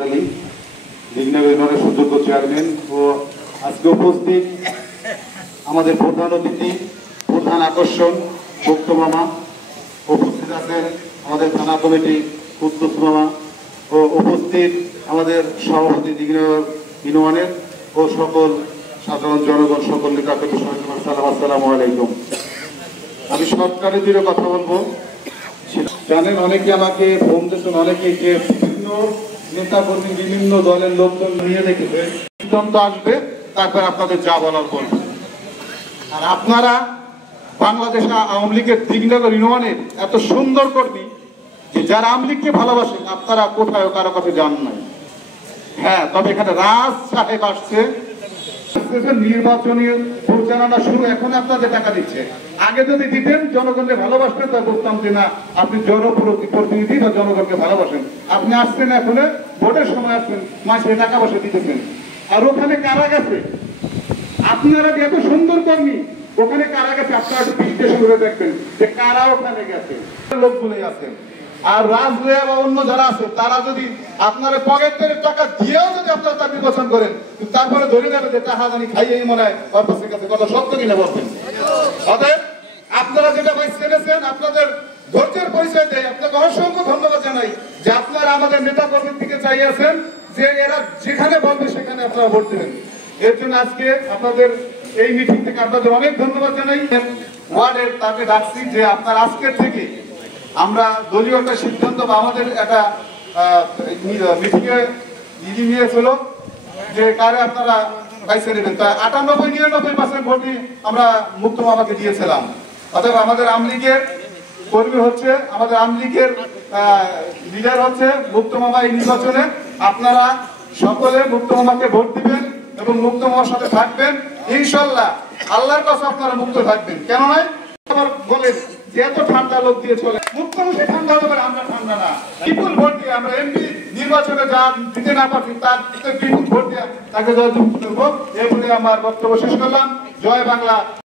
ইউনিয়নের সুযোগ্য চেয়ারম্যান ও আজকে উপস্থিত আমাদের প্রধান অতিথি, প্রধান আকর্ষণ ভক্ত মামা, উপস্থিত আছেন আমাদের থানা কমিটি কুদ্দুস মামা ও উপস্থিত আমাদের সভাপতি দিঘিনগর ইউনিয়নের ও সকল সাধারণ জনগণ, সকল লিকাকত আসসালামু আলাইকুম। আমি সরকারের দিকে কথা বলবো। জানেন, অনেকে আমাকে ফোন দিয়েছেন, অনেকে যে বিভিন্ন নেতা কর্মী, বিভিন্ন দলের লোকজন নিয়ে দেখেছে, সিদ্ধান্ত আসবে, তারপর আপনাদের যা বলার বলবেন। আর আপনারা বাংলাদেশ আওয়ামী লীগের দিঘিনগর ইউনিয়নের এত সুন্দর কর্মী যে যারা আওয়ামী লীগকে ভালোবাসেন, আপনারা কোথাও কারো কাছে যান নাই। হ্যাঁ, তবে এখানে রাজ সাহেব আসছে, নির্বাচনী পরিচালনা শুরু, এখন আপনাদের টাকা দিচ্ছে। আগে যদি দিতেন, জনগণকে ভালোবাসতেন, তা বলতাম যে না, আপনি জনপ্রতিনিধি বা জনগণকে ভালোবাসেন। আপনি আসছেন এখন ভোটের সময় আসছেন, মাসে টাকা পয়সা দিতেছেন। আর ওখানে কারা গেছে? আপনারা এত সুন্দর কর্মী, ওখানে কারা গেছে? আপনারা একটু বিশ্লেষণ করে দেখবেন যে কারা ওখানে গেছে। লোকগুলোই আছেন। আর রাজনৈতিক বা অন্য যারা আছে, তারা যদি আপনারা পকেটের টাকা দিয়েও যদি আপনারা তার নির্বাচন করেন, তারপরে ধরে নেবে যে টাকা জানি খাইয়েই মনে হয় অফিসের কাছে কথা সত্য কিনা বলবেন। অতএব আপনারা যেটা বাইসে এনেছেন, আপনাদের ধৈর্যের পরিচয় দেয়। আপনাকে অসংখ্য ধন্যবাদ জানাই যে আপনারা আমাদের নেতা কর্মীর দিকে চাইয়াছেন যে এরা যেখানে বলবে সেখানে আপনারা ভোট দেবেন। এর জন্য আজকে আপনাদের এই মিটিং থেকে আপনাদের অনেক ধন্যবাদ জানাই। ওয়ার্ডের তাকে ডাকছি যে আপনার আজকের থেকে আমরা দলীয় একটা সিদ্ধান্ত বা আমাদের একটা মিটিংয়ে নিয়েছিল যে কারে আপনারা বাইসে নেবেন। তা 98-99% ভোটই আমরা মুক্ত মামাকে দিয়েছিলাম। অতএব আমাদের আওয়ামী লীগের কর্মী হচ্ছে, আমাদের আওয়ামী লীগের লিডার হচ্ছে মুক্ত মামা। এই নির্বাচনে আপনারা সকলে মুক্ত মামাকে ভোট দিবেন এবং মুক্ত মামার সাথে থাকবেন। ইনশাল্লাহ আল্লাহর কাছে আপনারা মুক্ত থাকবেন। কেন নয়? বলেন যে এত ঠান্ডা লোক দিয়ে চলে, মুখ্যমন্ত্রী ঠান্ডা হতে পারে, আমরা ঠান্ডা না। বিপুল ভোট দিয়ে আমরা এমপি নির্বাচনে যা দিতে না পারছি, তার বিপুল ভোট দিয়ে তাকে জয়যুক্ত করবো। এই বলে আমার বক্তব্য শেষ করলাম। জয় বাংলা।